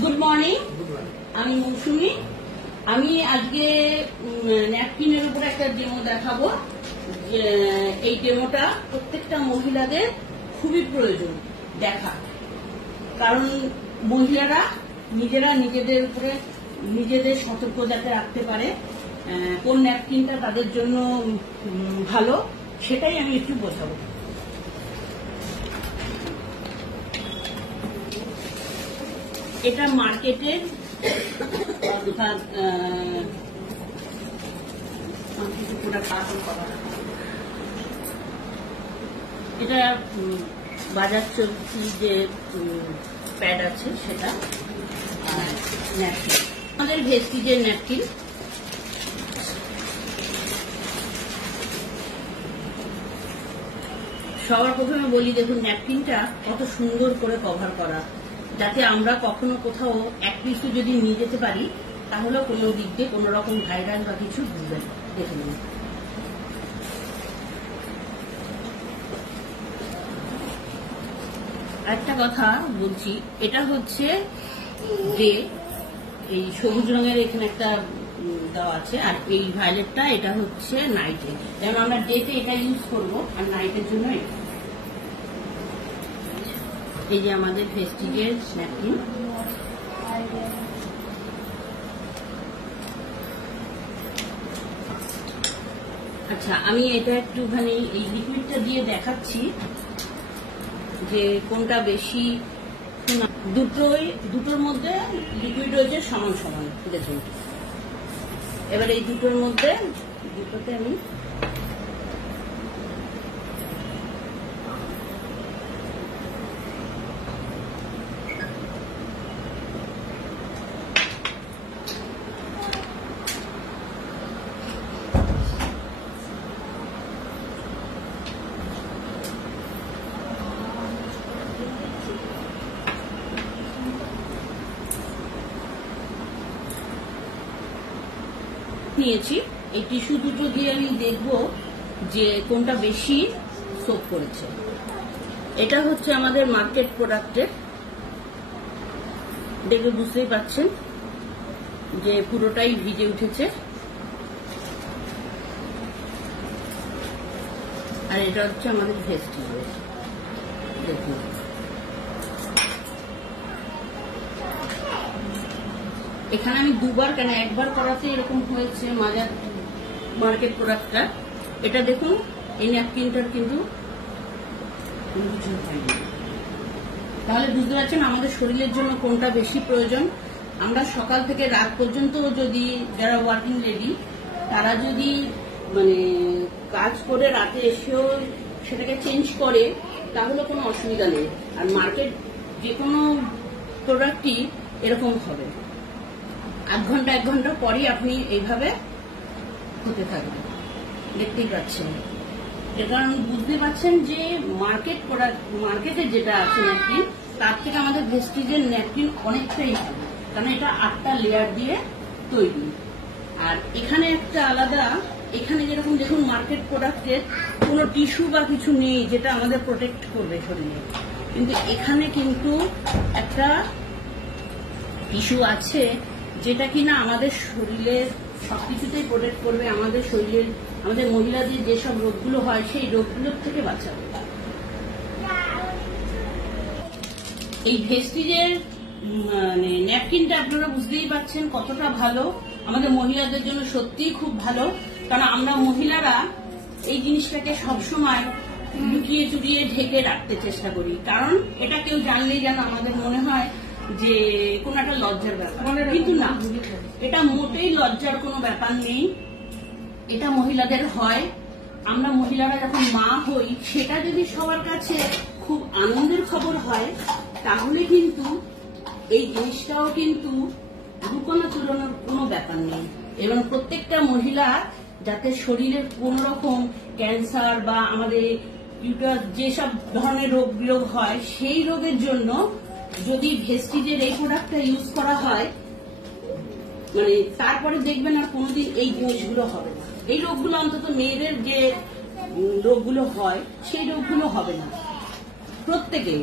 Good morning, আমি মৌসুমি। আমি আজকে ন্যাপকিনের উপর একটা ডেমো দেখাবো। এই ডেমোটা প্রত্যেকটা মহিলাদের খুবই প্রয়োজন দেখা, কারণ মহিলারা নিজেরা নিজেদের উপরে নিজেদের সতর্ক যাতে রাখতে পারে, কোন ন্যাপকিনটা তাদের জন্য ভালো সেটাই আমি একটু বোঝাবো। এটা মার্কেটের এটা বাজার চলতি যে প্যাড আছে সেটা, ন্যাপকিন, আমাদের ভেস্টিজের ন্যাপকিন। সবার প্রথমে বলি, দেখুন ন্যাপকিনটা কত সুন্দর করে কভার করা, যাতে আমরা কখনো কোথাও এক পিসও যদি নিয়ে যেতে পারি তাহলে কোনো দিক দিয়ে কোনো রকম ভাইরাস বা কিছু ঢুকবে না। দেখে নিন, একটা কথা বলছি, এটা হচ্ছে ডে, এই সবুজ রঙের এখানে একটা দেওয়া আছে, আর এই ভায়োলেটটা এটা হচ্ছে নাইটে। যেমন আমরা ডেতে এটা ইউজ করবো আর নাইটের জন্য এটা। এই যে আমাদের ভেস্টিজের ন্যাপকিন। আচ্ছা, আমি এটা একটুখানি এই লিকুইডটা দিয়ে দেখাচ্ছি যে কোনটা বেশি। দুটোর মধ্যে লিকুইড রয়েছে সমান সমান, দেখুন। এবার এই দুটোর মধ্যে দুটোতে আমি নিয়েছি। এই টিস্যু দুটো দিয়ে আমি দেখবো যে কোনটা বেশি সোপ করেছে। এটা হচ্ছে আমাদের মার্কেট প্রোডাক্টের, দেখে বুঝতেই পারছেন যে পুরোটাই ভিজে উঠেছে। আর এটা হচ্ছে আমাদের ভেস্টিজের, দেখুন। এখানে আমি দুবার, কেন একবার করাতে এরকম হয়েছে মাজার মার্কেট প্রোডাক্টটা। এটা দেখুন, এই ন্যাপকিনটার কিন্তু তাহলে বুঝতে পারছেন আমাদের শরীরের জন্য কোনটা বেশি প্রয়োজন। আমরা সকাল থেকে রাত পর্যন্ত যদি যারা ওয়ার্কিং লেডি তারা যদি মানে কাজ করে রাতে এসেও সেটাকে চেঞ্জ করে তাহলে কোনো অসুবিধা নেই। আর মার্কেট যে কোনো প্রোডাক্টই এরকম হবে, এক ঘন্টা পরই আপনি এইভাবে হতে থাকবেন, দেখতেই পাচ্ছেন। এর কারণ বুঝতে পারছেন যে মার্কেটে যেটা আছে ন্যাপকিন তার থেকে আমাদের ভেস্টিজের ন্যাপকিন অনেকটাই ভালো, কারণ এটা 8টা লেয়ার দিয়ে তৈরি। আর এখানে একটা আলাদা, এখানে যেরকম দেখুন মার্কেট প্রোডাক্টের কোনো টিস্যু বা কিছু নেই যেটা আমাদের প্রোটেক্ট করবে শরীরে, কিন্তু এখানে কিন্তু একটা টিস্যু আছে যেটা কিনা আমাদের শরীরের সবকিছুতেই প্রোটেক্ট করবে, আমাদের শরীরের, আমাদের মহিলাদের যেসব রোগগুলো হয় সেই রোগগুলোর থেকে বাঁচাবে। এই ভেস্টিজের মানে ন্যাপকিনটা আপনারা বুঝতেই পারছেন কতটা ভালো, আমাদের মহিলাদের জন্য সত্যিই খুব ভালো। কারণ আমরা মহিলারা এই জিনিসটাকে সবসময় লুকিয়ে চুরিয়ে ঢেকে রাখতে চেষ্টা করি, কারণ এটা কেউ জানলেই যেন আমাদের মনে হয় যে কোন একটা লজ্জার ব্যাপার, কিন্তু না, এটা মোটেই লজ্জার কোনো ব্যাপার নেই। এটা মহিলাদের হয়, আমরা মহিলারা যখন মা হই সেটা যদি সবার কাছে খুব আনন্দের খবর হয় তাহলে কিন্তু এই জিনিসটাও কিন্তু লুকানো চুরানোর কোনো ব্যাপার নেই। এবং প্রত্যেকটা মহিলা যাতে শরীরের কোন রকম ক্যান্সার বা আমাদের যেসব ধরনের রোগ বিরোগ হয় সেই রোগের জন্য যদি ভেস্টিজের এই প্রোডাক্টটা ইউজ করা হয়, মানে তারপরে দেখবেন আর কোনোদিন এই জিনিসগুলো হবে না। এই রোগগুলো অন্তত মেয়েদের যে রোগগুলো হয় সেই রোগগুলো হবে না প্রত্যেকে।